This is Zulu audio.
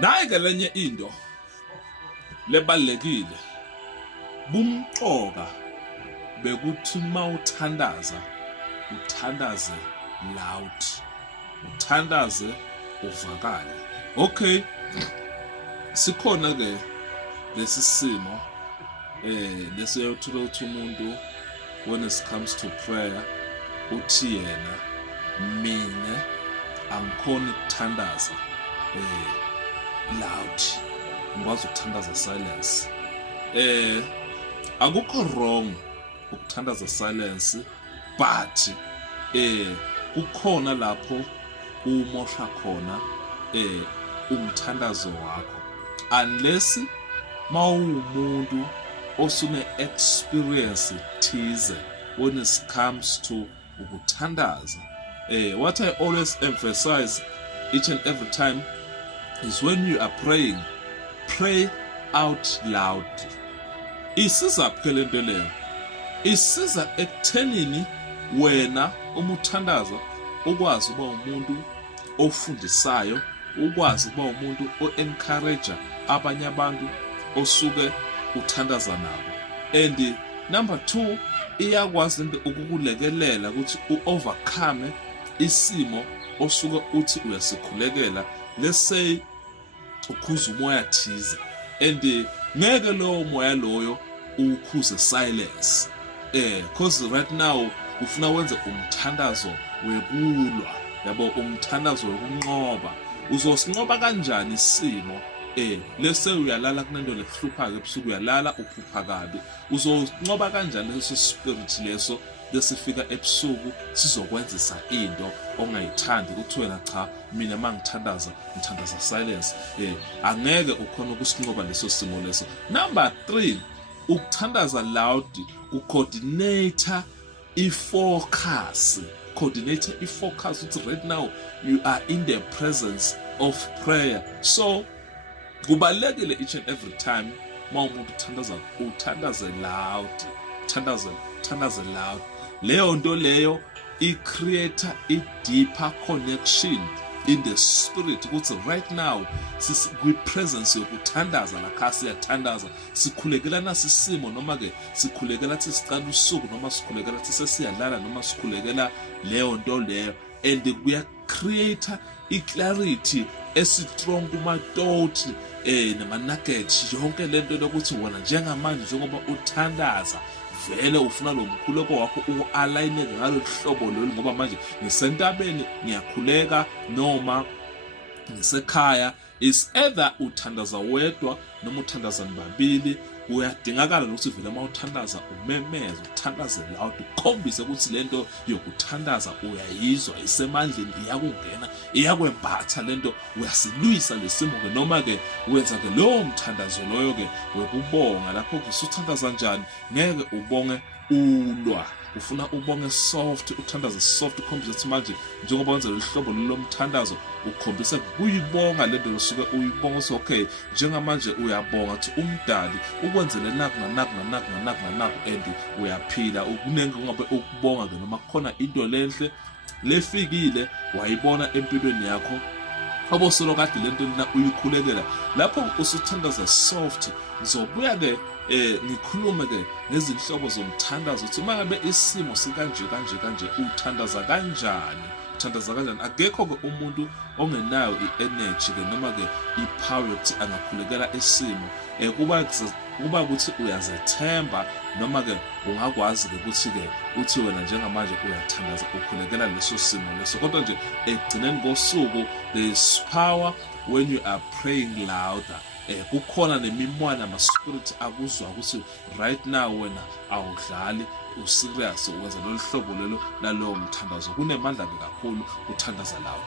Nayi-ke lenye into lebalekile bumqoka bekuthi mawuthandaza uthandaze loud, uthandaze uvakale. Okay, sikhona ke lesi simo lesi uyothola ukuthi umuntu when it comes to prayer uthi yena mina angikhoni ukuthandaza loud, ngikwazi ukuthandaza silence. Akukho wrong ukuthandaza silence, but kukhona lapho umosha khona umthandazo wakho, unless mawumuntu osune experience thize when it comes to ukuthandaza. What I always emphasize each and every time is when you are praying, pray out loud. Isiza phela lento leyo, isiza ekuthenini wena uma uthandaza ukwazi ukuba umuntu ofundisayo, ukwazi ukuba umuntu o-encourage abanye abantu osuke uthandaza nabo. And number 2, iyakwazi ukukulekelela ukuthi u-overcome isimo osuke uthi uyasikhulekela. Let's say ukhuza umoya thize and ngeke lowo moya loyo ukhuze silence, because right now ufuna wenze umthandazo wekulwa, yabo, umthandazo wokunqoba. Uzosinqoba kanjani isimo? Let's say uyalala kunento lekuhlupha ke ebusuku, uyalala uphupha kabi, uzosinqoba kanjani leso spirit leso lesifika ebusuku sizokwenzisa into ongayithandi ukuthi wena cha mina mangithandaza ngithandaza silence? Angeke ukhona ukusinqoba leso simo leso. Number 3, ukuthandaza loud ucoordinator ifocus, ukuthi right now you are in the presence of prayer. So kubalekile each and every time mawumuntu uthandaze loud, thandaze loud. Leyo nto leyo i-create i-deeper connection in the spirit, ukuthi right now kwi-presence yokuthandaza lakha siyathandaza, sikhulekelana sisimo, noma ke sikhulekela thi siqala usuku, noma sikhulekela thi sesiyalala, noma sikhulekela leyo nto leyo. And kuya-create i-clarity esi-strong kuma-thought nama-nuggets, yonke lento lokuthi wena njengamanje njengoba uthandaza vele ufuna lo mkhuleko wakho u-align ngalo hlobo lolu, ngoba manje ngisentabeni ngiyakhuleka noma ngisekhaya. Is either uthandaza wedwa noma uthandaza nibabili, uyadingakala ukuthi vele mawuthandaza umemeze, uthandaze loud, ukhombise ukuthi lento yokuthandaza uyayizwa, isemandleni, iyakungena, iyakwembatha lento, uyasilwisa lesimo ke, noma ke wenza ke lowo mthandazo loyo ke wekubonga. Lapho usuthandaza njani, ngeke ubonge ulwa, ufuna ubonge soft, uthandaze soft, ukhombise ukuthi manje njengoba wenza lolu hlobo lomthandazo ukhombise kuyibonga lento losuke uyibonga. So okay, njengamanje uyabonga ukuthi umdali ukwenzele naku and uyaphila, ukunenge ngabe ukubonga ke noma khona into lenhle lefikile wayibona empilweni yakho obosolo kade lento lena uyikhulekela. Lapho usuthandaza soft, ngizobuya ke ngikhulume ke nezinhlobo zomthandazo ukuthi mangabe isimo sikanje uthandaza kanjani, akekho ke umuntu ongenayo i-energy ke noma ke i-power yokuthi angakhulekela isimo. Kuba ukuthi uyazethemba, noma ke ungakwazi ke ukuthi ke uthi wena njengamanje uyathandaza ukhulekela leso simo leso. Kodwa nje ekugcineni kosuku there is power when you are praying louder. Kukhona nemimoya nama-spirit akuzwa ukuthi right now wena awudlali, userious, uwenza lolu hlobo lelo lalowo mthandazo. Kunemandla ke kakhulu uthandaza lawo.